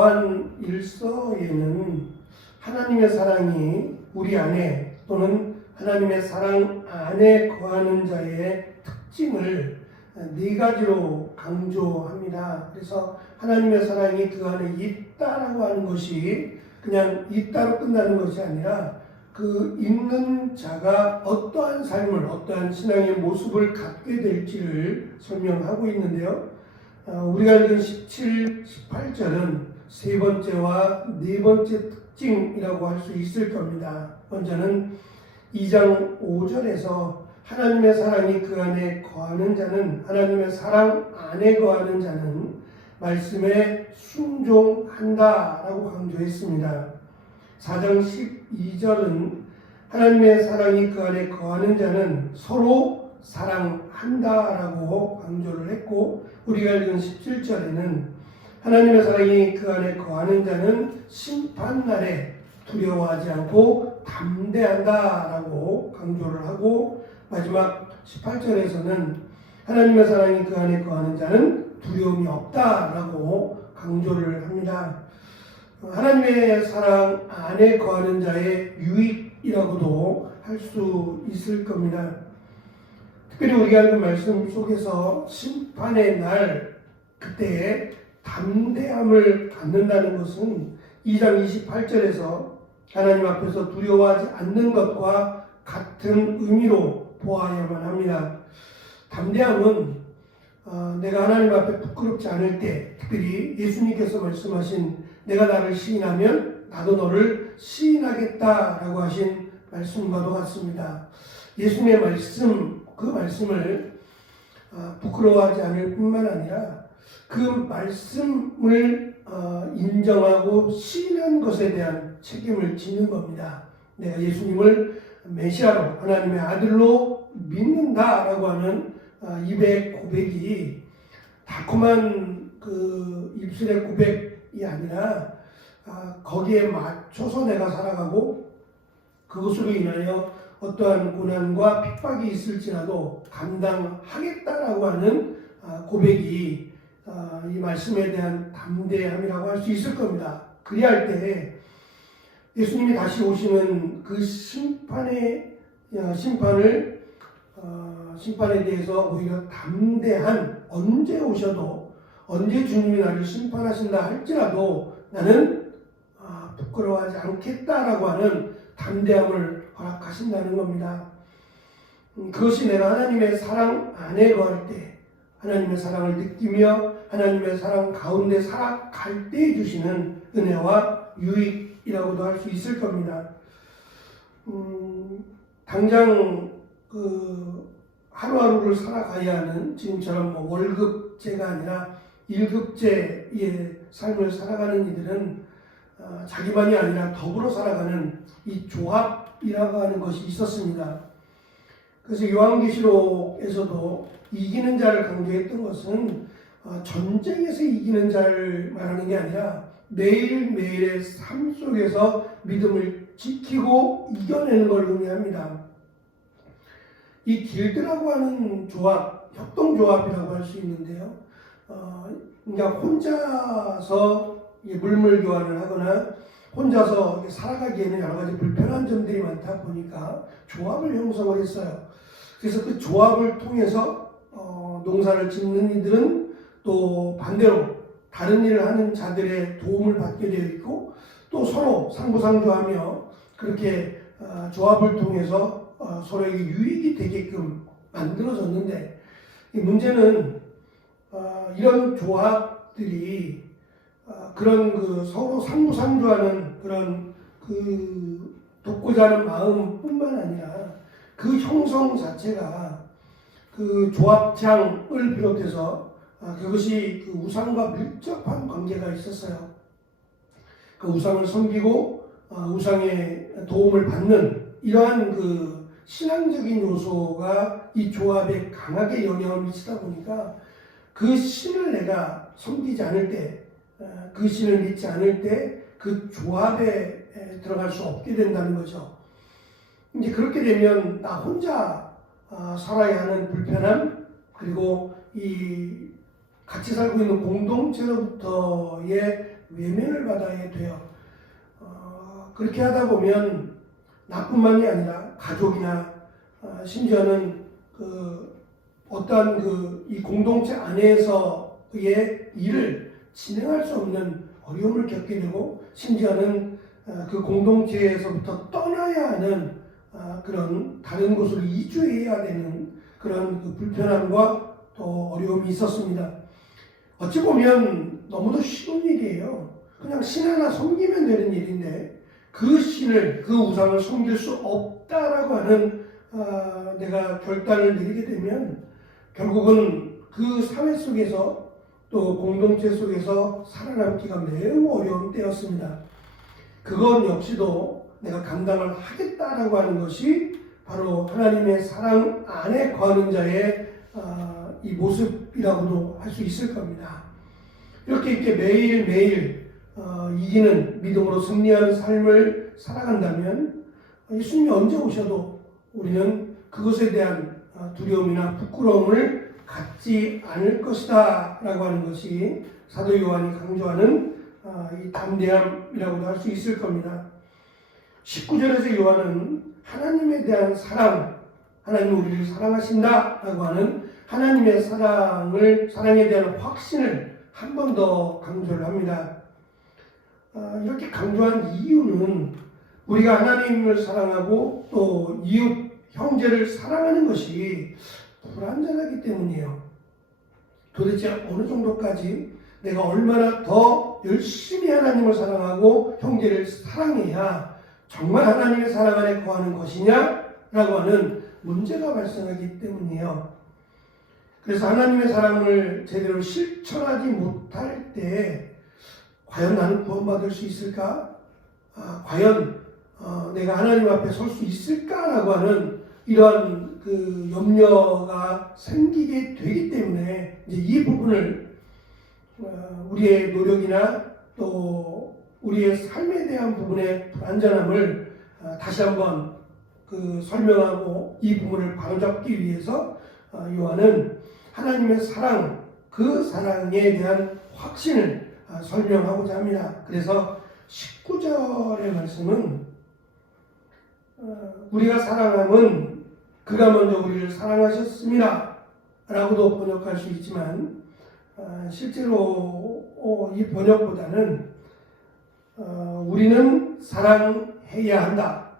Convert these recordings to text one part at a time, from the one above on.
요한 1서에는 하나님의 사랑이 우리 안에 또는 하나님의 사랑 안에 거하는 자의 특징을 네 가지로 강조합니다. 그래서 하나님의 사랑이 그 안에 있다라고 하는 것이 그냥 있다로 끝나는 것이 아니라 그 있는 자가 어떠한 삶을, 어떠한 신앙의 모습을 갖게 될지를 설명하고 있는데요. 우리가 읽은 17, 18절은 세 번째와 네 번째 특징이라고 할 수 있을 겁니다. 먼저는 2장 5절에서 하나님의 사랑이 그 안에 거하는 자는, 하나님의 사랑 안에 거하는 자는 말씀에 순종한다라고 강조했습니다. 4장 12절은 하나님의 사랑이 그 안에 거하는 자는 서로 사랑한다라고 강조를 했고, 우리가 읽은 17절에는 하나님의 사랑이 그 안에 거하는 자는 심판날에 두려워하지 않고 담대한다라고 강조를 하고, 마지막 18절에서는 하나님의 사랑이 그 안에 거하는 자는 두려움이 없다라고 강조를 합니다. 하나님의 사랑 안에 거하는 자의 유익이라고도 할 수 있을 겁니다. 특별히 우리가 읽은 말씀 속에서 심판의 날 그때에 담대함을 갖는다는 것은 2장 28절에서 하나님 앞에서 두려워하지 않는 것과 같은 의미로 보아야만 합니다. 담대함은 내가 하나님 앞에 부끄럽지 않을 때, 특별히 예수님께서 말씀하신 내가 나를 시인하면 나도 너를 시인하겠다라고 하신 말씀과도 같습니다. 예수님의 말씀, 그 말씀을 부끄러워하지 않을 뿐만 아니라 그 말씀을 인정하고 시인한 것에 대한 책임을 지는 겁니다. 내가 예수님을 메시아로, 하나님의 아들로 믿는다라고 하는 입의 고백이 달콤한 그 입술의 고백이 아니라 거기에 맞춰서 내가 살아가고 그것으로 인하여 어떠한 고난과 핍박이 있을지라도 감당하겠다라고 하는 고백이 이 말씀에 대한 담대함이라고 할 수 있을 겁니다. 그리할 때 예수님이 다시 오시는 그 심판에 대해서 오히려 담대한, 언제 오셔도, 언제 주님이 나를 심판하신다 할지라도 나는 부끄러워하지 않겠다라고 하는 담대함을 허락하신다는 겁니다. 그것이 내가 하나님의 사랑 안에 거할 때, 하나님의 사랑을 느끼며 하나님의 사랑 가운데 살아갈 때 주시는 은혜와 유익이라고도 할 수 있을 겁니다. 당장 하루하루를 살아가야 하는, 지금처럼 월급제가 아니라 1급제의 삶을 살아가는 이들은 자기만이 아니라 더불어 살아가는 이 조합이라고 하는 것이 있었습니다. 그래서 요한계시록에서도 이기는 자를 강조했던 것은 전쟁에서 이기는 자를 말하는 게 아니라 매일매일의 삶 속에서 믿음을 지키고 이겨내는 걸 의미합니다. 이 길드라고 하는 조합, 협동조합이라고 할 수 있는데요. 그러니까 혼자서 물물 교환을 하거나 혼자서 살아가기에는 여러 가지 불편한 점들이 많다 보니까 조합을 형성을 했어요. 그래서 그 조합을 통해서 농사를 짓는 이들은 또 반대로 다른 일을 하는 자들의 도움을 받게 되어 있고, 또 서로 상부상조하며 그렇게 조합을 통해서 서로에게 유익이 되게끔 만들어졌는데, 이 문제는 이런 조합들이 그런 서로 상부상조하는 그런 돕고자 하는 마음뿐만 아니라 그 형성 자체가 그 조합장을 비롯해서 그것이 그 우상과 밀접한 관계가 있었어요. 그 우상을 섬기고 우상의 도움을 받는 이러한 그 신앙적인 요소가 이 조합에 강하게 영향을 미치다 보니까 그 신을 내가 섬기지 않을 때, 그 신을 믿지 않을 때 그 조합에 들어갈 수 없게 된다는 거죠. 이제 그렇게 되면 나 혼자 살아야 하는 불편함, 그리고 이 같이 살고 있는 공동체로부터의 외면을 받아야 돼요. 그렇게 하다 보면 나뿐만이 아니라 가족이나 심지어는 어떠한 이 공동체 안에서의 일을 진행할 수 없는 어려움을 겪게 되고 심지어는 그 공동체에서부터 떠나야 하는 그런 다른 곳으로 이주해야 되는 그런 불편함과 또 어려움이 있었습니다. 어찌 보면 너무도 쉬운 일이에요. 그냥 신 하나 섬기면 되는 일인데 그 신을, 그 우상을 섬길 수 없다라고 하는 내가 결단을 내리게 되면 결국은 그 사회 속에서 또 공동체 속에서 살아남기가 매우 어려운 때였습니다. 그건 역시도 내가 감당을 하겠다라고 하는 것이 바로 하나님의 사랑 안에 거하는 자의 이 모습이라고도 할 수 있을 겁니다. 이렇게 매일매일 이기는 믿음으로 승리하는 삶을 살아간다면 예수님이 언제 오셔도 우리는 그것에 대한 두려움이나 부끄러움을 갖지 않을 것이다 라고 하는 것이 사도 요한이 강조하는 이 담대함이라고도 할 수 있을 겁니다. 19절에서 요한은 하나님에 대한 사랑, 하나님 우리를 사랑하신다 라고 하는 하나님의 사랑에 대한 확신을 한 번 더 강조를 합니다. 이렇게 강조한 이유는 우리가 하나님을 사랑하고 또 이웃, 형제를 사랑하는 것이 불완전하기 때문이에요. 도대체 어느 정도까지 내가 얼마나 더 열심히 하나님을 사랑하고 형제를 사랑해야 정말 하나님의 사랑 안에 거하는 것이냐라고 하는 문제가 발생하기 때문이에요. 그래서 하나님의 사랑을 제대로 실천하지 못할 때 과연 나는 구원받을 수 있을까? 과연 내가 하나님 앞에 설 수 있을까라고 하는 이러한 염려가 생기게 되기 때문에 이제 이 부분을 우리의 노력이나 또 우리의 삶에 대한 부분의 불완전함을 다시 한번 설명하고 이 부분을 바로잡기 위해서 요한은 하나님의 사랑, 그 사랑에 대한 확신을 설명하고자 합니다. 그래서 19절의 말씀은 우리가 사랑함은 그가 먼저 우리를 사랑하셨습니다 라고도 번역할 수 있지만 실제로 이 번역보다는 우리는 사랑해야 한다.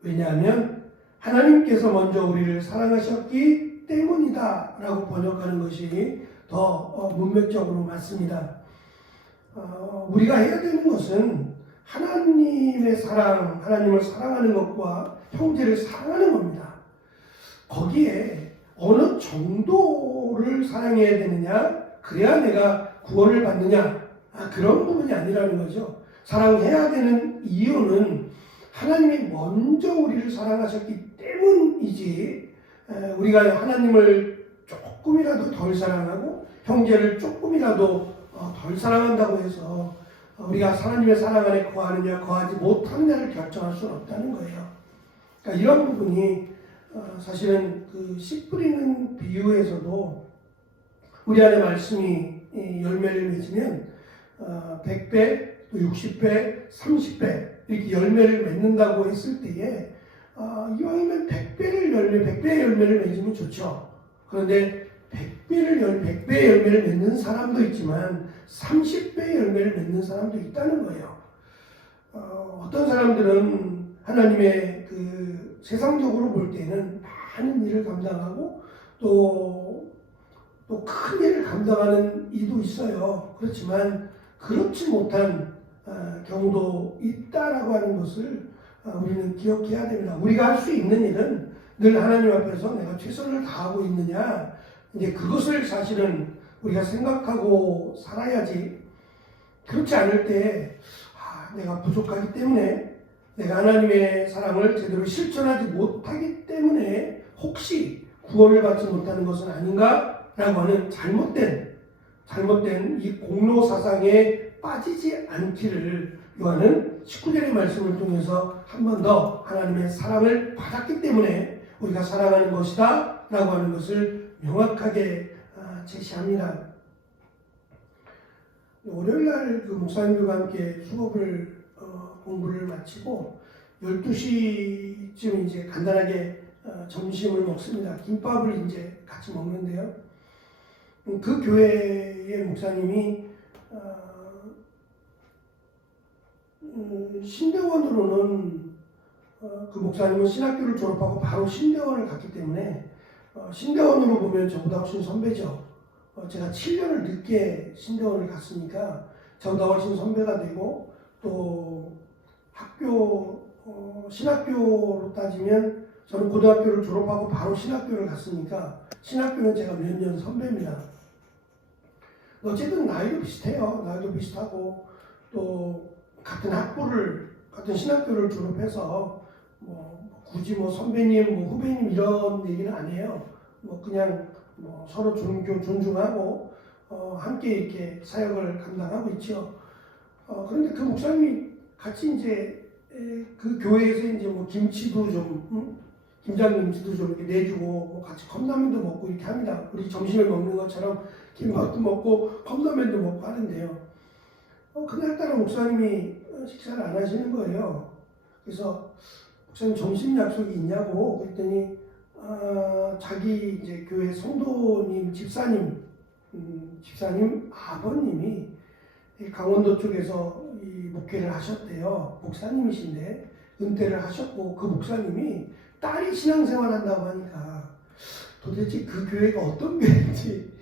왜냐하면 하나님께서 먼저 우리를 사랑하셨기 때문이다 라고 번역하는 것이 더 문맥적으로 맞습니다. 우리가 해야 되는 것은 하나님의 사랑, 하나님을 사랑하는 것과 형제를 사랑하는 겁니다. 거기에 어느 정도를 사랑해야 되느냐, 그래야 내가 구원을 받느냐, 그런 부분이 아니라는 거죠. 사랑해야 되는 이유는 하나님이 먼저 우리를 사랑하셨기 때문이지, 우리가 하나님을 조금이라도 덜 사랑하고 형제를 조금이라도 덜 사랑한다고 해서 우리가 하나님의 사랑 안에 거하느냐 거하지 못하느냐를 결정할 수는 없다는 거예요. 그러니까 이런 부분이 사실은 씨 뿌리는 비유에서도 우리 안에 말씀이 열매를 맺으면 100배, 또 60배, 30배 이렇게 열매를 맺는다고 했을 때에 이왕이면 100배의 열매를 맺으면 좋죠. 그런데 100배의 열매를 맺는 사람도 있지만 30배의 열매를 맺는 사람도 있다는 거예요. 어떤 사람들은 하나님의 세상적으로 볼 때는 많은 일을 감당하고 또 큰 일을 감당하는 이도 있어요. 그렇지만 그렇지 못한 경우도 있다라고 하는 것을 우리는 기억해야 됩니다. 우리가 할 수 있는 일은 늘 하나님 앞에서 내가 최선을 다하고 있느냐, 이제 그것을 사실은 우리가 생각하고 살아야지. 그렇지 않을 때 내가 부족하기 때문에, 내가 하나님의 사랑을 제대로 실천하지 못하기 때문에 혹시 구원을 받지 못하는 것은 아닌가라고 하는 잘못된 이 공로 사상에 빠지지 않기를 요한은 19절의 말씀을 통해서 한 번 더 하나님의 사랑을 받았기 때문에 우리가 사랑하는 것이다 라고 하는 것을 명확하게 제시합니다. 월요일날 그 목사님들과 함께 수업을 공부를 마치고 12시쯤 이제 간단하게 점심을 먹습니다. 김밥을 이제 같이 먹는데요. 그 교회의 목사님이 신대원으로는 그 목사님은 신학교를 졸업하고 바로 신대원을 갔기 때문에 신대원으로 보면 저보다 훨씬 선배죠. 제가 7년을 늦게 신대원을 갔으니까 저보다 훨씬 선배가 되고 또 학교 신학교로 따지면 저는 고등학교를 졸업하고 바로 신학교를 갔으니까 신학교는 제가 몇 년 선배입니다. 어쨌든 나이도 비슷해요. 나이도 비슷하고 또 같은 신학교를 졸업해서 굳이 선배님, 후배님 이런 얘기는 안 해요. 그냥 서로 존중하고 함께 이렇게 사역을 감당하고 있죠. 그런데 그 목사님이 같이 이제 그 교회에서 이제 김치도 좀 김장김치도 좀 이렇게 내주고 같이 컵라면도 먹고 이렇게 합니다. 우리 점심을 먹는 것처럼 김밥도 먹고 컵라면도 먹고 하는데요. 그날따라 목사님이 식사를 안 하시는 거예요. 그래서 목사님 점심 약속이 있냐고 그랬더니 자기 이제 교회 성도님 집사님 아버님이 강원도 쪽에서 이 목회를 하셨대요. 목사님이신데 은퇴를 하셨고 그 목사님이 딸이 신앙생활 한다고 하니까 도대체 그 교회가 어떤 교회인지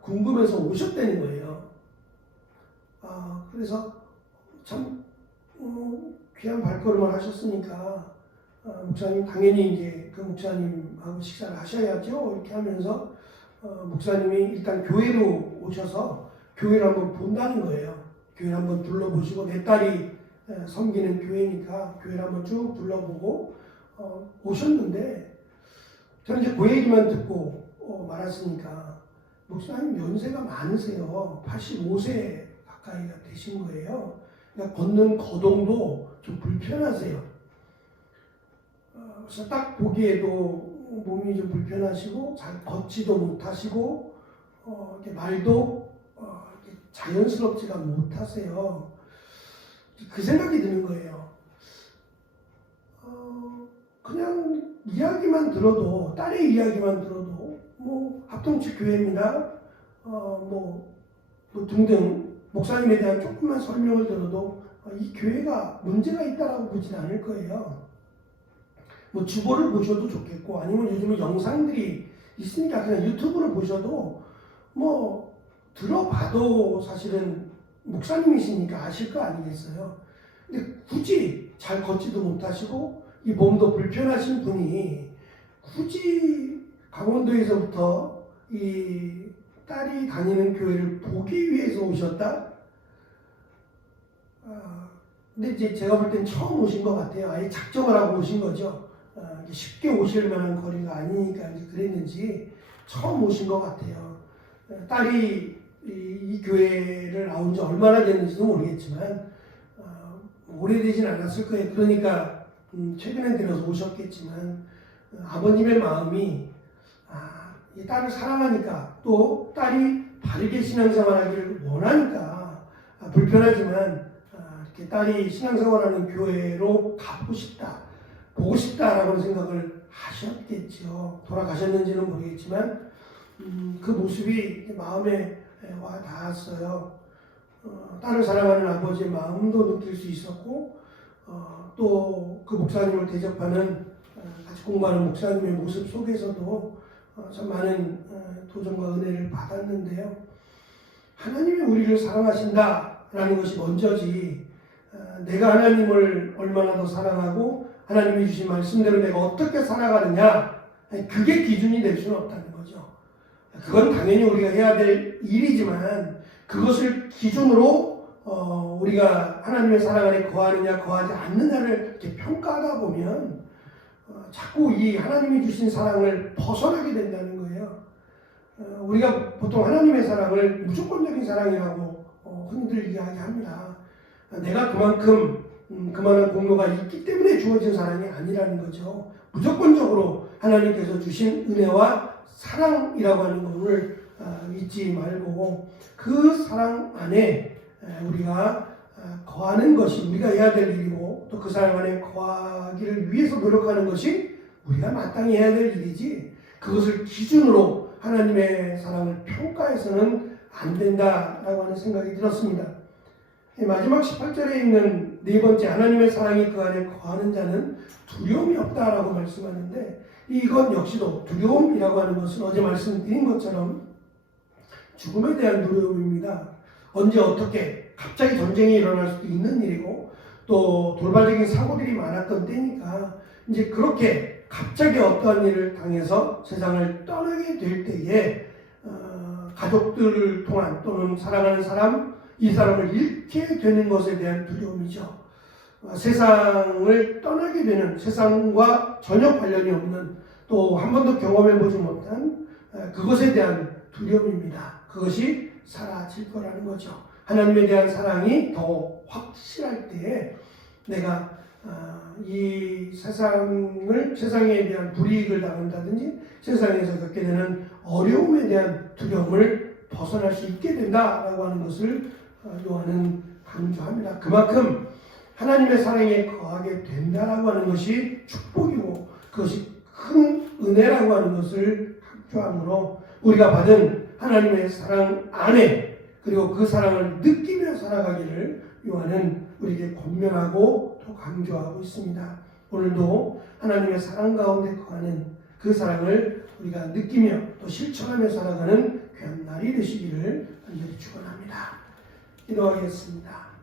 궁금해서 오셨다는 거예요. 그래서 참 귀한 발걸음을 하셨으니까 목사님 당연히 이제 그 목사님하고 식사를 하셔야죠. 이렇게 하면서 목사님이 일단 교회로 오셔서 교회를 한번 본다는 거예요. 교회를 한번 둘러보시고 내 딸이 섬기는 교회니까 교회를 한번 쭉 둘러보고 오셨는데 저는 이제 그 얘기만 듣고 말았으니까 목사님 연세가 많으세요. 85세 가까이가 되신 거예요. 그러니까 걷는 거동도 좀 불편하세요. 그래서 딱 보기에도 몸이 좀 불편하시고 잘 걷지도 못하시고 이렇게 말도 이렇게 자연스럽지가 못하세요. 그 생각이 드는 거예요. 그냥 이야기만 들어도 딸의 이야기만 들어도 합동치 교회입니다. 등등 목사님에 대한 조금만 설명을 들어도 이 교회가 문제가 있다라고 보진 않을 거예요. 주보를 보셔도 좋겠고 아니면 요즘은 영상들이 있으니까 그냥 유튜브를 보셔도 들어봐도 사실은 목사님이시니까 아실 거 아니겠어요. 근데 굳이 잘 걷지도 못하시고 이 몸도 불편하신 분이 굳이 강원도에서부터 이 딸이 다니는 교회를 보기 위해서 오셨다? 근데 이제 제가 볼 땐 처음 오신 것 같아요. 아예 작정을 하고 오신 거죠. 쉽게 오실 만한 거리가 아니니까 이제 그랬는지 처음 오신 것 같아요. 딸이 이 교회를 나온 지 얼마나 됐는지도 모르겠지만 오래되진 않았을 거예요. 그러니까 최근에 들어서 오셨겠지만 아버님의 마음이 이 딸을 사랑하니까 또 딸이 바르게 신앙생활하기를 원하니까 불편하지만 이렇게 딸이 신앙생활하는 교회로 가고 싶다. 보고 싶다라고 생각을 하셨겠죠. 돌아가셨는지는 모르겠지만 그 모습이 마음에 와 닿았어요. 딸을 사랑하는 아버지의 마음도 느낄 수 있었고 또 그 목사님을 대접하는 같이 공부하는 목사님의 모습 속에서도 참 많은 도전과 은혜를 받았는데요. 하나님이 우리를 사랑하신다라는 것이 먼저지 내가 하나님을 얼마나 더 사랑하고 하나님이 주신 말씀대로 내가 어떻게 살아가느냐 그게 기준이 될 수는 없다는 거죠. 그건 당연히 우리가 해야 될 일이지만 그것을 기준으로 우리가 하나님의 사랑 안에 거하느냐 거하지 않느냐를 이렇게 평가하다 보면 자꾸 이 하나님이 주신 사랑을 벗어나게 된다는 거예요. 우리가 보통 하나님의 사랑을 무조건적인 사랑이라고 흔히들 이야기합니다. 내가 그만한 공로가 있기 때문에 주어진 사랑이 아니라는 거죠. 무조건적으로 하나님께서 주신 은혜와 사랑이라고 하는 것을 잊지 말고 그 사랑 안에 우리가 거하는 것이 우리가 해야 될 일이고, 또 그 사랑 안에 거하기를 위해서 노력하는 것이 우리가 마땅히 해야 될 일이지, 그것을 기준으로 하나님의 사랑을 평가해서는 안 된다라고 하는 생각이 들었습니다. 마지막 18절에 있는 네 번째, 하나님의 사랑이 그 안에 거하는 자는 두려움이 없다라고 말씀하는데, 이것 역시도 두려움이라고 하는 것은 어제 말씀드린 것처럼 죽음에 대한 두려움입니다. 언제 어떻게 갑자기 전쟁이 일어날 수도 있는 일이고, 또 돌발적인 사고들이 많았던 때니까 이제 그렇게 갑자기 어떠한 일을 당해서 세상을 떠나게 될 때에 가족들을 통한, 또는 사랑하는 사람, 이 사람을 잃게 되는 것에 대한 두려움이죠. 세상을 떠나게 되는, 세상과 전혀 관련이 없는, 또 한 번도 경험해보지 못한 그것에 대한 두려움입니다. 그것이 사라질 거라는 거죠. 하나님에 대한 사랑이 더 확실할 때에 내가 이 세상에 대한 불이익을 당한다든지 세상에서 겪게 되는 어려움에 대한 두려움을 벗어날 수 있게 된다라고 하는 것을 요한은 강조합니다. 그만큼 하나님의 사랑에 거하게 된다라고 하는 것이 축복이고, 그것이 큰 은혜라고 하는 것을 강조하므로 우리가 받은 하나님의 사랑 안에, 그리고 그 사랑을 느끼며 살아가기를 요한은 우리에게 권면하고 또 강조하고 있습니다. 오늘도 하나님의 사랑 가운데 거하는 그 사랑을 우리가 느끼며 또 실천하며 살아가는 귀한 날이 되시기를 간절히 축원합니다. 기도하겠습니다.